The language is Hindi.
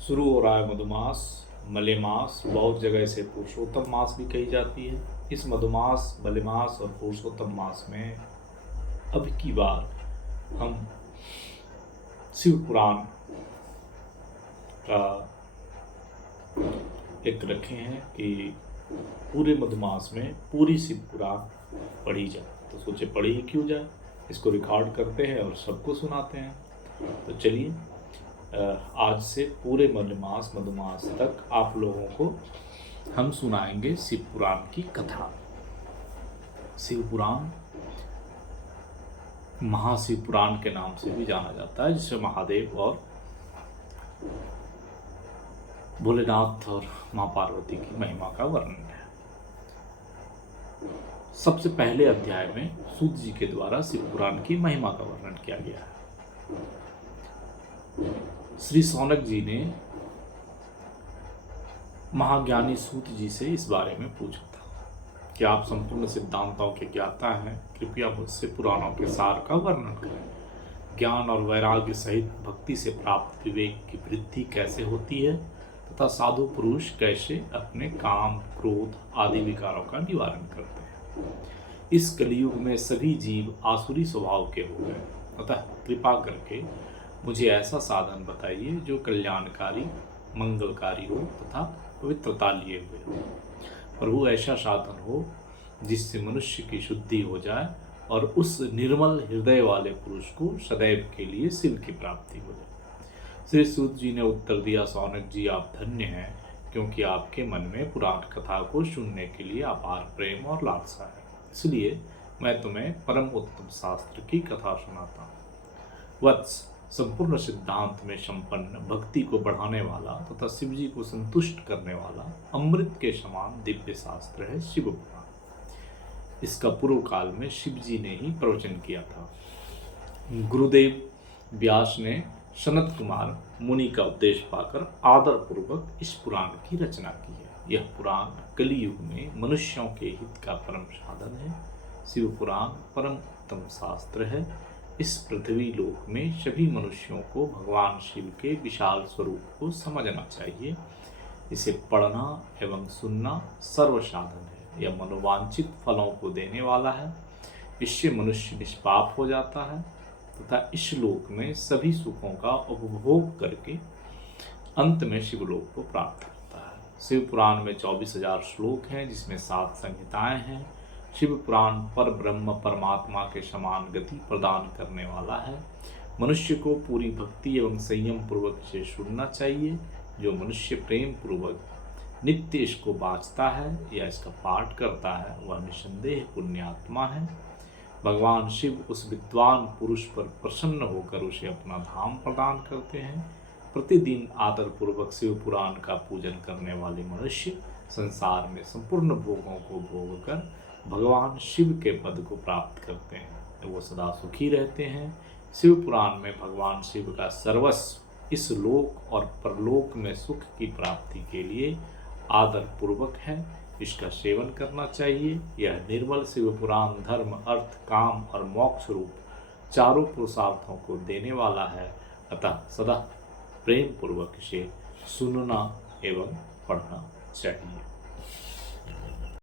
शुरू हो रहा है मधुमास, मलेमास, बहुत जगह इसे पुरुषोत्तम मास भी कही जाती है। इस मधुमास, मलेमास और पुरुषोत्तम मास में अब की बार हम शिव पुराण का एक रखे हैं कि पूरे मधुमास में पूरी शिव पुराण पढ़ी जाए। तो सोचे पढ़ी ही क्यों जाए, इसको रिकॉर्ड करते हैं और सबको सुनाते हैं। तो चलिए आज से पूरे मधुमास तक आप लोगों को हम सुनाएंगे शिव पुराण की कथा। शिव पुराण महाशिव पुराण के नाम से भी जाना जाता है, जिसमें महादेव और भोलेनाथ और माँ पार्वती की महिमा का वर्णन है। सबसे पहले अध्याय में सूत जी के द्वारा शिव पुराण की महिमा का वर्णन किया गया है। श्री सौनक जी ने महाज्ञानी सूत जी से इस बारे में पूछा था कि आप संपूर्ण सिद्धांतों के ज्ञाता हैं, कृपया मुझसे पुराणों के सार का वर्णन करें। ज्ञान और वैराग्य सहित भक्ति से प्राप्त विवेक की वृद्धि कैसे होती है तथा साधु पुरुष कैसे अपने काम, क्रोध आदि विकारों का निवारण करते हैं। इस कलयुग में सभी जीव आसुरी स्वभाव के हो गए, अतः कृपा करके मुझे ऐसा साधन बताइए जो कल्याणकारी, मंगलकारी हो तथा पवित्रता लिए हुए हो। प्रभु, ऐसा साधन हो जिससे मनुष्य की शुद्धि हो जाए और उस निर्मल हृदय वाले पुरुष को सदैव के लिए शिव की प्राप्ति हो जाए। श्री सूत जी ने उत्तर दिया, सौनक जी आप धन्य हैं, क्योंकि आपके मन में पुराण कथा को सुनने के लिए अपार प्रेम और लालसा है। इसलिए मैं तुम्हें परम उत्तम शास्त्र की कथा सुनाता हूँ। वत्स, संपूर्ण सिद्धांत में संपन्न, भक्ति को बढ़ाने वाला तथा शिव जी को संतुष्ट करने वाला अमृत के समान दिव्य शास्त्र है शिव पुराण। इसका पूर्व काल में शिव जी ने ही प्रवचन किया था। गुरुदेव व्यास ने सनत कुमार मुनि का उपदेश पाकर आदर पूर्वक इस पुराण की रचना की है। यह पुराण कलियुग में मनुष्यों के हित का परम साधन है। शिव पुराण परम उत्तम शास्त्र है। इस पृथ्वी लोक में सभी मनुष्यों को भगवान शिव के विशाल स्वरूप को समझना चाहिए। इसे पढ़ना एवं सुनना सर्व साधन है। यह मनोवांछित फलों को देने वाला है। इससे मनुष्य निष्पाप हो जाता है तथा इस लोक में सभी सुखों का उपभोग करके अंत में शिवलोक को प्राप्त करता है। शिव पुराण में 24,000 श्लोक हैं, जिसमें 7 संहिताएं हैं। शिव पुराण पर ब्रह्म परमात्मा के समान गति प्रदान करने वाला है। मनुष्य को पूरी भक्ति एवं संयम पूर्वक इसे सुनना चाहिए। जो मनुष्य प्रेम पूर्वक नित्य इसको बाँचता है या इसका पाठ करता है, वह निसंदेह पुण्यात्मा है। भगवान शिव उस विद्वान पुरुष पर प्रसन्न होकर उसे अपना धाम प्रदान करते हैं। प्रतिदिन आदरपूर्वक शिव पुराण का पूजन करने वाले मनुष्य संसार में संपूर्ण भोगों को भोग कर भगवान शिव के पद को प्राप्त करते हैं। वो सदा सुखी रहते हैं। शिव पुराण में भगवान शिव का सर्वस्व इस लोक और परलोक में सुख की प्राप्ति के लिए आदरपूर्वक है। इसका सेवन करना चाहिए। यह निर्मल शिव पुराण धर्म, अर्थ, काम और मोक्ष रूप चारों पुरुषार्थों को देने वाला है। अतः सदा प्रेम पूर्वक इसे सुनना एवं पढ़ना चाहिए।